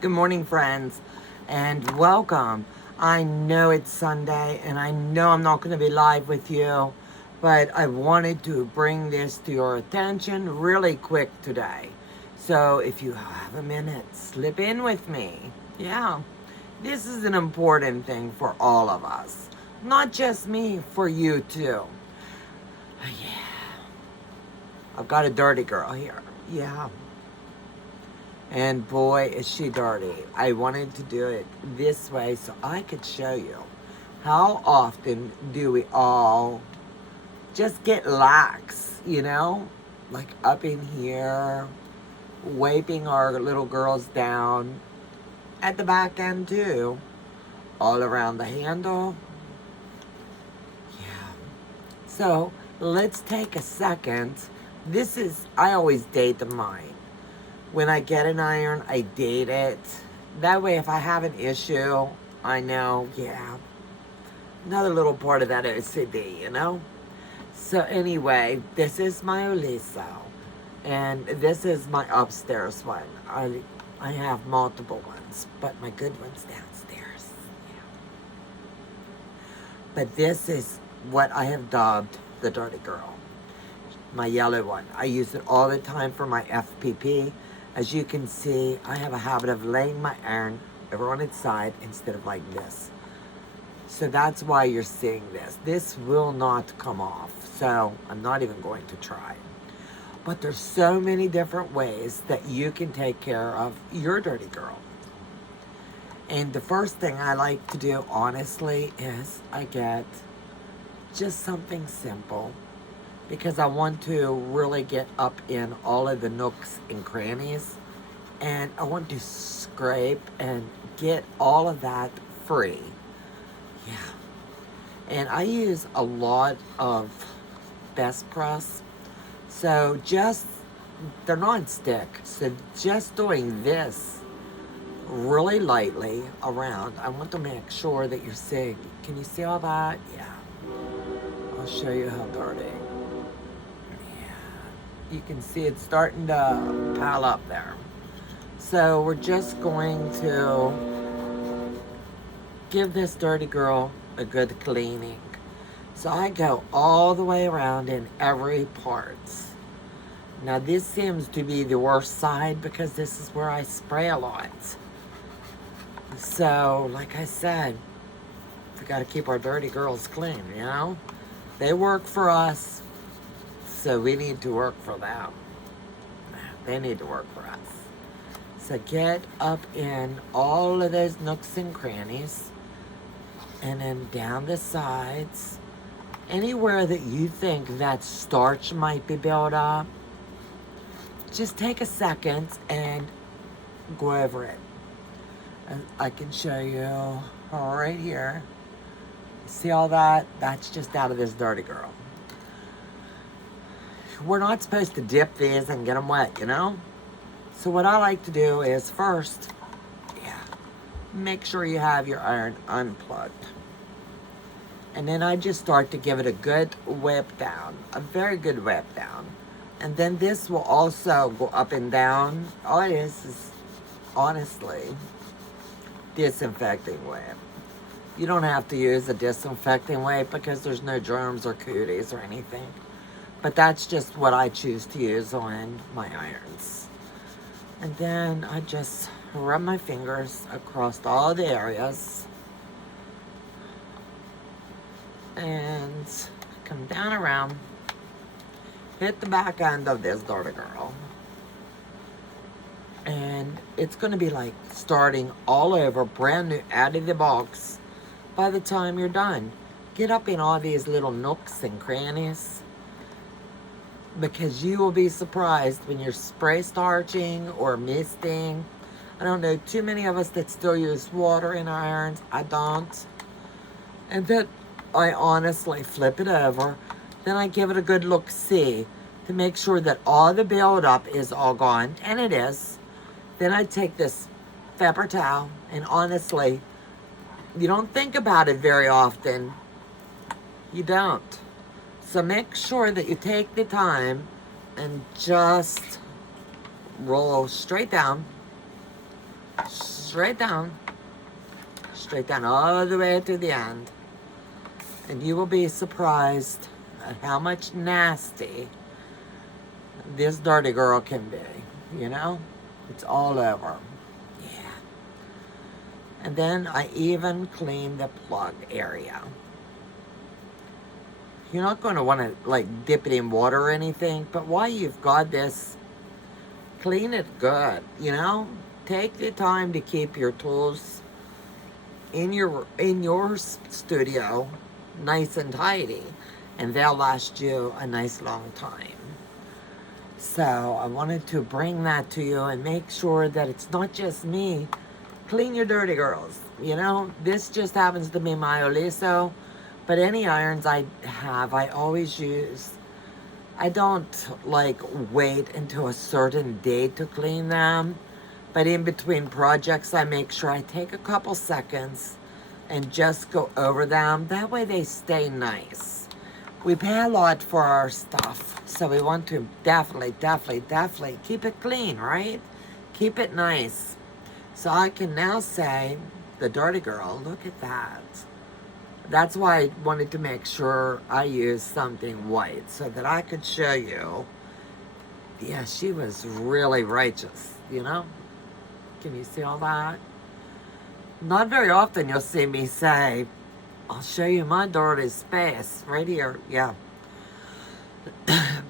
Good morning, friends, and welcome. I know it's Sunday, and I know I'm not going to be live with you, but I wanted to bring this to your attention really quick today. So if you have a minute, slip in with me. Yeah, this is an important thing for all of us, not just me, for you too. Yeah, I've got a dirty girl here. Yeah. And boy, is she dirty. I wanted to do it this way so I could show you how often do we all just get lax, like up in here, wiping our little girls down at the back end too, all around the handle. Yeah. So let's take a second. I always date mine. When I get an iron, I date it. That way, if I have an issue, I know, yeah, another little part of that OCD. So anyway, this is my Oliso, and this is my upstairs one. I have multiple ones, but my good one's downstairs. Yeah. But this is what I have dubbed the dirty girl. My yellow one. I use it all the time for my FPP. As you can see, I have a habit of laying my iron over on its side instead of like this. So that's why you're seeing this. This will not come off, so I'm not even going to try. But there's so many different ways that you can take care of your dirty girl. And the first thing I like to do, honestly, is I get just something simple because I want to really get up in all of the nooks and crannies, and I want to scrape and get all of that free. Yeah. And I use a lot of Best Press. So they're non-stick. So just doing this really lightly around, I want to make sure that you're seeing. Can you see all that? Yeah. I'll show you how dirty. You can see it's starting to pile up there. So we're just going to give this dirty girl a good cleaning. So I go all the way around in every part. Now this seems to be the worst side because this is where I spray a lot. So like I said, we got to keep our dirty girls clean. They work for us. So we need to work for them. They need to work for us. So get up in all of those nooks and crannies. And then down the sides. Anywhere that you think that starch might be built up. Just take a second and go over it. And I can show you right here. See all that? That's just out of this dirty girl. We're not supposed to dip these and get them wet. So what I like to do is first, make sure you have your iron unplugged. And then I just start to give it a good whip down, a very good whip down. And then this will also go up and down. All it is honestly disinfecting wipe. You don't have to use a disinfecting wipe because there's no germs or cooties or anything. But that's just what I choose to use on my irons. And then I just rub my fingers across all the areas. And come down around. Hit the back end of this dirty girl. And it's going to be like starting all over, brand new, out of the box by the time you're done. Get up in all these little nooks and crannies. Because you will be surprised when you're spray starching or misting. I don't know too many of us that still use water in our irons. I don't. And then I honestly flip it over. Then I give it a good look-see to make sure that all the buildup is all gone. And it is. Then I take this paper towel, and honestly, you don't think about it very often. You don't. So make sure that you take the time and just roll straight down straight down all the way to the end. And you will be surprised at how much nasty this dirty girl can be, you know? It's all over. Yeah. And then I even clean the plug area. You're not going to want to like dip it in water or anything, but while you've got this, clean it good, you know? Take the time to keep your tools in your studio nice and tidy, and they'll last you a nice long time. So I wanted to bring that to you and make sure that it's not just me. Clean your dirty girls. You know, this just happens to be my Oliso, but any irons I have, I always use. I don't like wait until a certain date to clean them, but in between projects, I make sure I take a couple seconds and just go over them. That way they stay nice. We pay a lot for our stuff, so we want to definitely keep it clean, right? Keep it nice. So I can now say, the dirty girl, look at that. That's why I wanted to make sure I used something white so that I could show you. Yeah, she was really righteous, you know? Can you see all that? Not very often you'll see me say, I'll show you my dirty space right here. Yeah.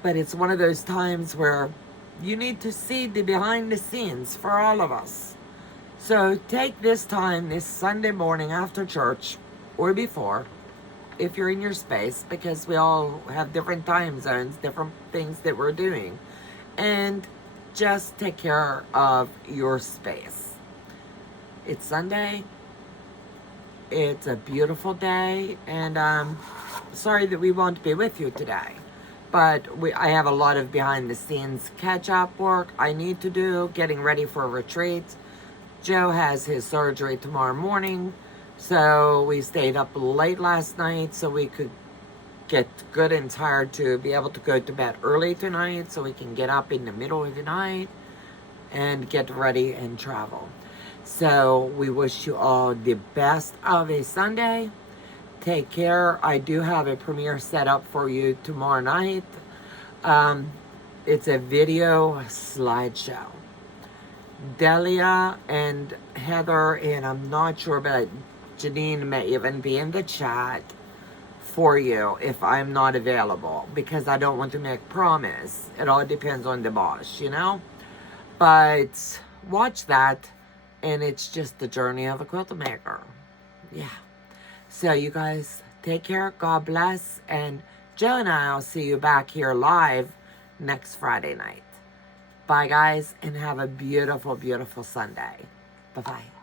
But it's one of those times where you need to see the behind the scenes for all of us. So take this time, this Sunday morning after church or before, if you're in your space, because we all have different time zones, different things that we're doing, and just take care of your space. It's Sunday. It's a beautiful day, and I'm sorry that we won't be with you today. But I have a lot of behind-the-scenes catch-up work I need to do, getting ready for a retreat. Joe has his surgery tomorrow morning, so we stayed up late last night so we could get good and tired to be able to go to bed early tonight so we can get up in the middle of the night and get ready and travel. So we wish you all the best of a Sunday. Take care. I do have a premiere set up for you tomorrow night. It's a video slideshow. Delia and Heather, and I'm not sure, but Janine may even be in the chat for you if I'm not available, because I don't want to make promise. It all depends on the boss, you know? But watch that. And it's just the journey of a quilter maker. Yeah. So you guys take care. God bless. And Joe and I will see you back here live next Friday night. Bye, guys. And have a beautiful, beautiful Sunday. Bye-bye.